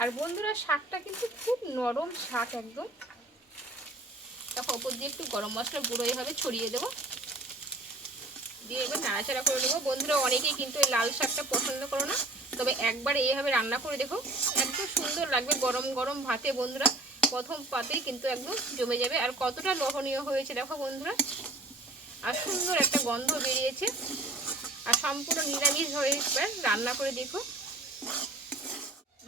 আর বন্ধুরা, শাকটা কিন্তু খুব নরম শাক একদম। দেখো, ওপর দিয়ে একটু গরম মশলা গুঁড়ো এভাবে ছড়িয়ে দেবো। দিয়ে এবার নাড়াচাড়া করে নেব। বন্ধুরা, অনেকেই কিন্তু এই লাল শাকটা পছন্দ করো না। তবে একবার এইভাবে রান্না করে দেখো একদম সুন্দর লাগবে গরম গরম ভাতে বন্ধুরা। প্রথম পাতেই কিন্তু একদম জমে যাবে। আর কতটা লোভনীয় হয়েছে দেখো বন্ধুরা। আর সুন্দর একটা গন্ধ বেরিয়েছে। আর সম্পূর্ণ নিরামিষ হয়ে রান্না করে দেখো।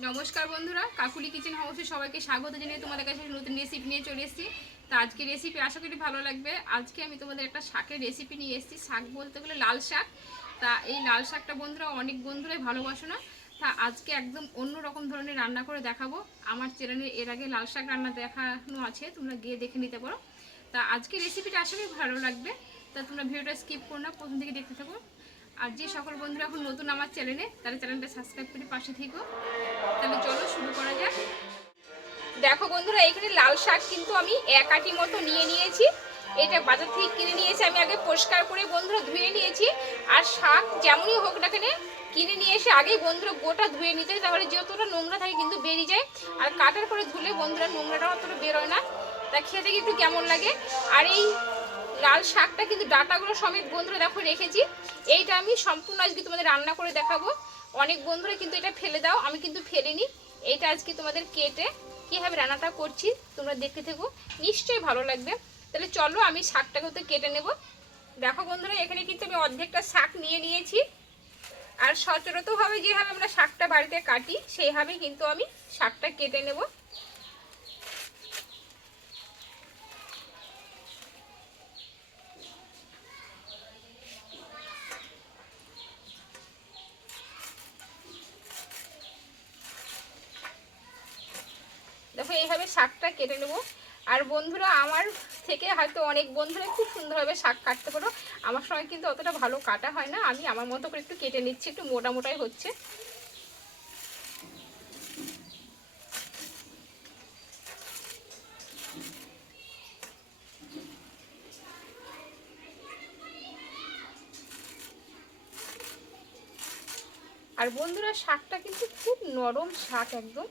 নমস্কার বন্ধুরা, কাকুলি কিচেন হাউসে সবাইকে স্বাগত জানিয়ে তোমাদের কাছে নতুন রেসিপি নিয়ে চলে এসেছি। তো আজকে রেসিপি আশা করি ভালো লাগবে। আজকে আমি তোমাদের একটা শাকের রেসিপি নিয়ে এসেছি, শাক বলতে গেলে লাল শাক। তা এই লাল শাকটা বন্ধুরা অনেক বন্ধুরাই ভালোবাসো না। তা আজকে একদম অন্য রকম ধরনের রান্না করে দেখাবো। আমার চ্যানেলে এর আগে লাল শাক রান্না দেখানো আছে, তোমরা গিয়ে দেখে নিতে পারো। তা আজকে রেসিপিটা আশা করি ভালো লাগবে। তা তোমরা ভিডিওটা স্কিপ করো না, প্রথম থেকে দেখতে থাকো। আর যে সকল বন্ধুরা এখন নতুন আমার চ্যানেলে, তারা চ্যানেলটা সাবস্ক্রাইব করে পাশে থেকো। তাহলে চলো শুরু করা যাক। দেখো বন্ধুরা, এখানে লাল শাক কিন্তু আমি এক আটি মতো নিয়ে নিয়েছি। এটা বাজার থেকে কিনে নিয়েছি, আমি আগে পরিষ্কার করে বন্ধুরা ধুয়ে নিয়েছি। আর শাক যেমনই হোক না কেন, কিনে নিয়ে এসে আগেই বন্ধুরা গোটা ধুয়ে নিতে তাহলে যতটা নোংরা থাকে কিন্তু বেরিয়ে যায়। আর কাটার পরে ধুলে বন্ধুরা নোংরাটা অতটা বেরোয় না। তা খেতে একটু কেমন লাগে। আর এই লাল শাকটা কিন্তু ডাটাগুলো সমেত বন্ধুরা দেখো রেখেছি। এইটা আমি সম্পূর্ণ আজকে তোমাদের রান্না করে দেখাবো। অনেক বন্ধুরা কিন্তু এটা ফেলে দাও, আমি কিন্তু ফেলিনি। এইটা আজকে তোমাদের কেটে কীভাবে রান্নাটা করছি তোমরা দেখতে থেকো। নিশ্চয়ই ভালো লাগবে। তাহলে চলো আমি শাকটাকে তো কেটে নেব। দেখো বন্ধুরা, এখানে কিন্তু আমি অর্ধেকটা শাক নিয়ে নিয়েছি। আর সচরাচরভাবে যেভাবে আমরা শাকটা বাড়িতে কাটি, সেইভাবেই কিন্তু আমি শাকটা কেটে নেব দেখো এইভাবে শাকটা কেটে নেব। আর বন্ধুরা, আমার থেকে হয়তো অনেক বন্ধুরা খুব সুন্দরভাবে শাক কাটতে পারো। আমার সময় কিন্তু অতটা ভালো কাটা হয় না। আমি আমার মতো করে একটু কেটে নিচ্ছি, একটু মোটা মোটাই হচ্ছে। আর বন্ধুরা, শাকটা কিন্তু খুব নরম শাক একদম।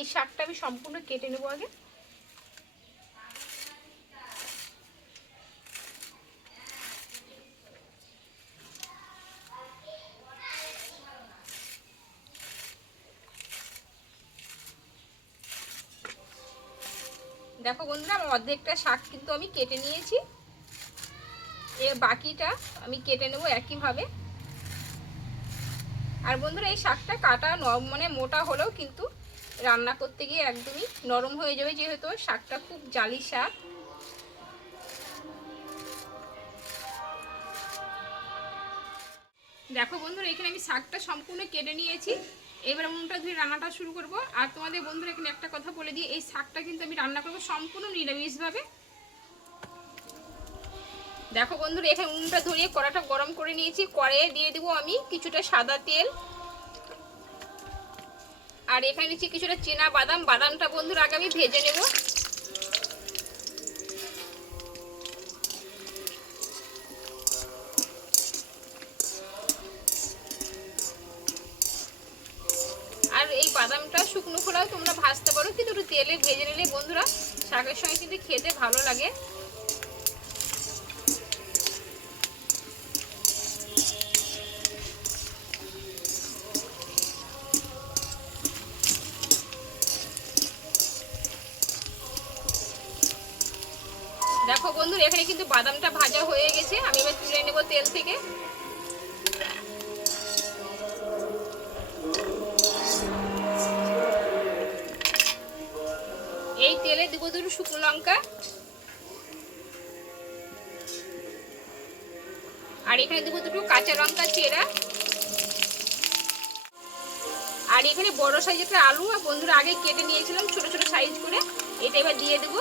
এই শাকটা আমি সম্পূর্ণ কেটে নেব আগে। দেখো বন্ধুরা, আমার অর্ধেকটা শাক কিন্তু আমি কেটে নিয়েছি। এর বাকিটা আমি কেটে নেব একইভাবে। আর বন্ধুরা, এই শাকটা কাটা মানে মোটা হলেও কিন্তু রান্না করতে গিয়ে একদমই নরম হয়ে যাবে, যেহেতু শাকটা খুব জালি শাক। দেখো বন্ধুরা, এখানে আমি শাকটা সম্পূর্ণ কেটে নিয়েছি। এবার মুখটা ধুয়ে রান্নাটা শুরু করব। আর তোমাদের বন্ধুরা, এখানে একটা কথা বলে দিই, এই শাকটা কিন্তু আমি রান্না করব সম্পূর্ণ নিরামিষভাবে। দেখো বন্ধুরা, এখানে উনটা ধরিয়ে কড়াটা গরম করে নিয়েছি। কড়াইয়ে দিয়ে দেবো আমি কিছুটা সাদা তেল। আর এখানে নিচ্ছি কিছুটা চেনা বাদাম, বাদামটা বন্ধুরা আগে আমি ভেজে নেব। আর এই বাদামটা শুকনো খোলাও তোমরা ভাজতে পারো, কিন্তু একটু তেলে ভেজে নিলে বন্ধুরা শাকের সঙ্গে কিন্তু খেতে ভালো লাগে। বন্ধুরা এখানে কিন্তু বাদামটা ভাজা হয়ে গেছে। আমি এবার তুলে নেব তেল থেকে। এই তেলে দেবো দুটো শুকনো লঙ্কা। আর এখানে দেবো দুটো কাঁচা লঙ্কা চেরা। আর এখানে বড় সাইজের আলু, আর বন্ধুরা আগে কেটে নিয়েছিলাম, ছোট ছোট সাইজ করে। এটা এবার দিয়ে দেবো।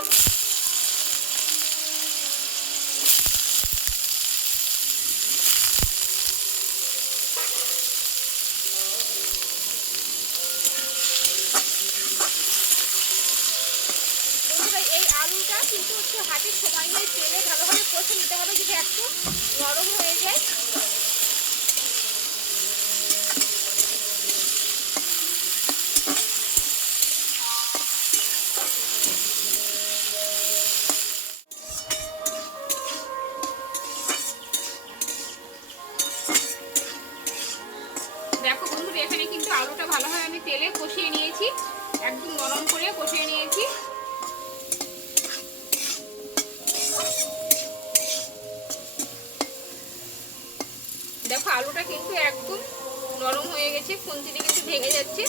খুন্তিতে কিন্তু ভেঙে যাচ্ছে।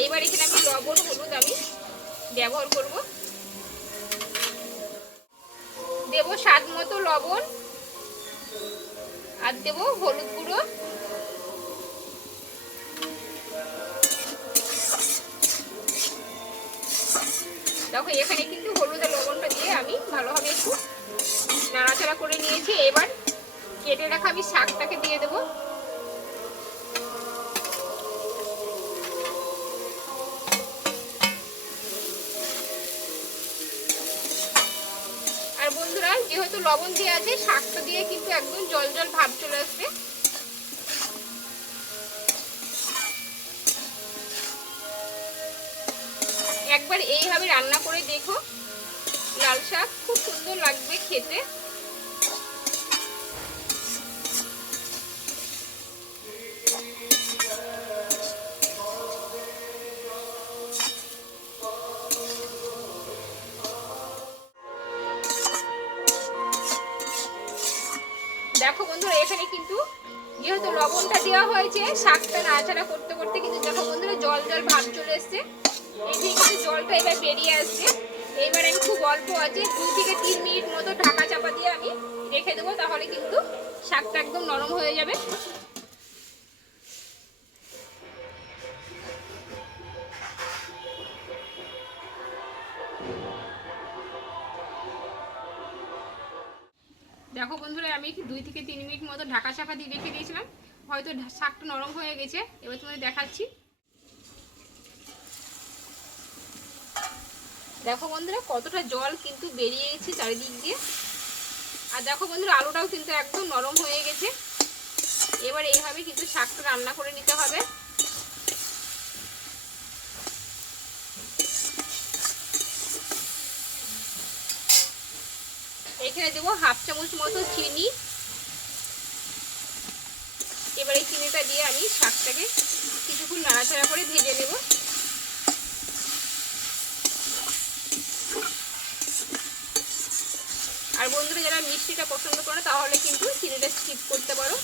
এইবার এখানে আমি লবণ, হলুদ আমি ব্যবহার করব। দেব স্বাদ মতো লবণ আর দেব হলুদ গুঁড়ো। দেখো, এখানে কিন্তু হলুদ আর লবণটা দিয়ে আমি ভালোভাবে একটু নাড়াচাড়া করে নিয়েছি। এবার কেটে রাখা আমি শাকটাকে দিয়ে দেবো। যেহেতু লবণ দিয়ে আছে, শাকটা দিয়ে কিন্তু একদম জল জল ভাব চলে আসবে। একবার এইভাবে রান্না করে দেখো, লাল শাক খুব সুন্দর লাগবে খেতে। দেখো বন্ধুরা, এখানে কিন্তু যেহেতু লবণটা দেওয়া হয়েছে, শাকটা নাড়াচাড়া করতে করতে কিন্তু দেখো বন্ধুরা, জল জল ভাব চলে এসছে। এই কিন্তু জলটা এবার বেরিয়ে আসছে। এইবার আমি খুব অল্প আছে, দু থেকে তিন মিনিট মতো ঢাকা চাপা দিয়ে আমি রেখে দেবো, তাহলে কিন্তু শাকটা একদম নরম হয়ে যাবে। দেখো বন্ধুরা, আমি দুই থেকে তিন মিনিট মতো ঢাকা চাপা দিয়ে রেখে দিয়েছিলাম। হয়তো শাকটা নরম হয়ে গেছে। এবার তোমাদের দেখাচ্ছি। দেখো বন্ধুরা, কতটা জল কিন্তু বেরিয়ে গেছে চারিদিক দিয়ে। আর দেখো বন্ধুরা, আলুটাও কিন্তু একদম নরম হয়ে গেছে। এবার এইভাবে কিন্তু শাকটা রান্না করে নিতে হবে। এখানে দেবো হাফ চামচ মতো চিনি। এবার এই চিনিটা দিয়ে আমি শাকটাকে কিছুক্ষণ নাড়াচাড়া করে ভেজে নেব। আর বন্ধুরা, যারা মিষ্টিটা পছন্দ করে তাহলে কিন্তু চিনিটা স্কিপ করতে পারো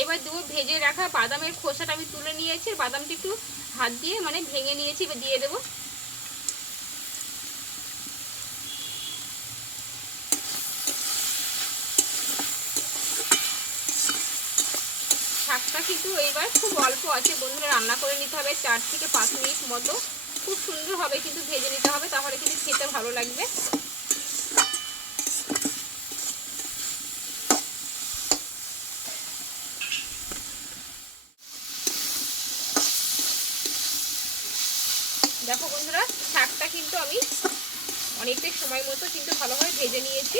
এবার দেবো ভেজে রাখা বাদামের খোসাটা আমি তুলে নিয়েছি বাদামটা একটু হাত দিয়ে মানে ভেঙে নিয়েছি, এবার দিয়ে দেবো। শাকটা কিন্তু এইবার খুব অল্প আছে, বন্ধুরা রান্না করে নিতে হবে চার থেকে পাঁচ মিনিট মতো। খুব সুন্দরভাবে কিন্তু ভেজে নিতে হবে, তাহলে কিন্তু খেতে ভালো লাগবে। দেখো বন্ধুরা, শাকটা কিন্তু আমি অনেকটাই সময় মতো কিন্তু ভালোভাবে ভেজে নিয়েছি।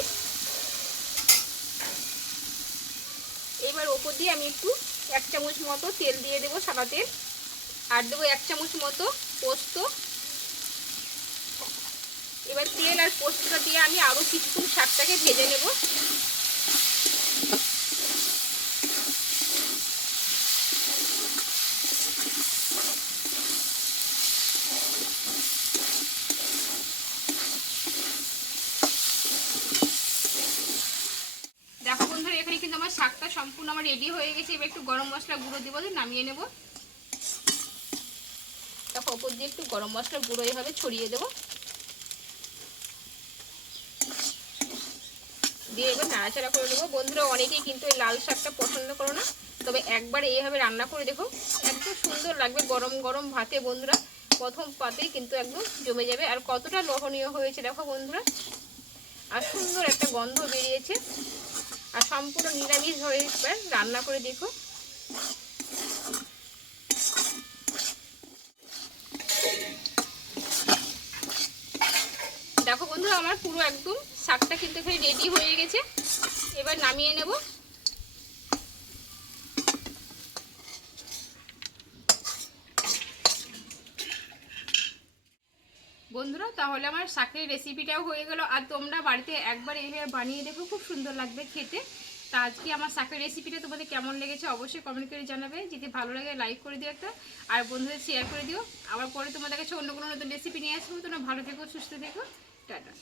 এবার ওপর দিয়ে আমি একটু এক চামচ মতো তেল দিয়ে দেবো সাদা তেল, আর দেবো এক চামচ মতো পোস্ত। এবার তেল আর পোস্তটা দিয়ে আমি আরও কিছুক্ষণ শাকটাকে ভেজে নেব। দেখো বন্ধুরা, এখানে কিন্তু আমার শাকটা সম্পূর্ণ আমার রেডি হয়ে গেছে। এবার একটু গরম মশলা গুঁড়ো দিব নামিয়ে নেব। দেখো, ওপর দিয়ে একটু গরম গুঁড়ো ছড়িয়ে দেবো। দিয়ে এবার নাড়াচাড়া করে নেব। বন্ধুরা, অনেকেই কিন্তু এই লাল শাকটা পছন্দ করো না, তবে একবার এইভাবে রান্না করে দেখো। একদম সুন্দর লাগবে গরম গরম ভাতে, বন্ধুরা। প্রথম পাতেই কিন্তু একদম জমে যাবে। আর কতটা লোভনীয় হয়েছে দেখো বন্ধুরা। আর সুন্দর একটা গন্ধ বেরিয়েছে। আর সম্পূর্ণ নিরামিষ হয়ে এবার রান্না করে দেখো। দেখো বন্ধুরা, আমার পুরো একদম শাকটা কিন্তু এখানে রেডি হয়ে গেছে। এবার নামিয়ে নেব। বন্ধুরা, তাহলে আমার শাকের রেসিপিটাও হয়ে গেল। আর তোমরা বাড়িতে একবার এলে বানিয়ে দেখো, খুব সুন্দর লাগবে খেতে। তা আজকে আমার শাকের রেসিপিটা তোমাদের কেমন লেগেছে অবশ্যই কমেন্ট করে জানাবে। যদি ভালো লাগে লাইক করে দিও একটা, আর বন্ধুদের শেয়ার করে দিও। আবার পরে তোমাদের কাছে অন্য কোনো নতুন রেসিপি নিয়ে আসব। তোমরা ভালো থেকো, সুস্থ থেকো। টাটা।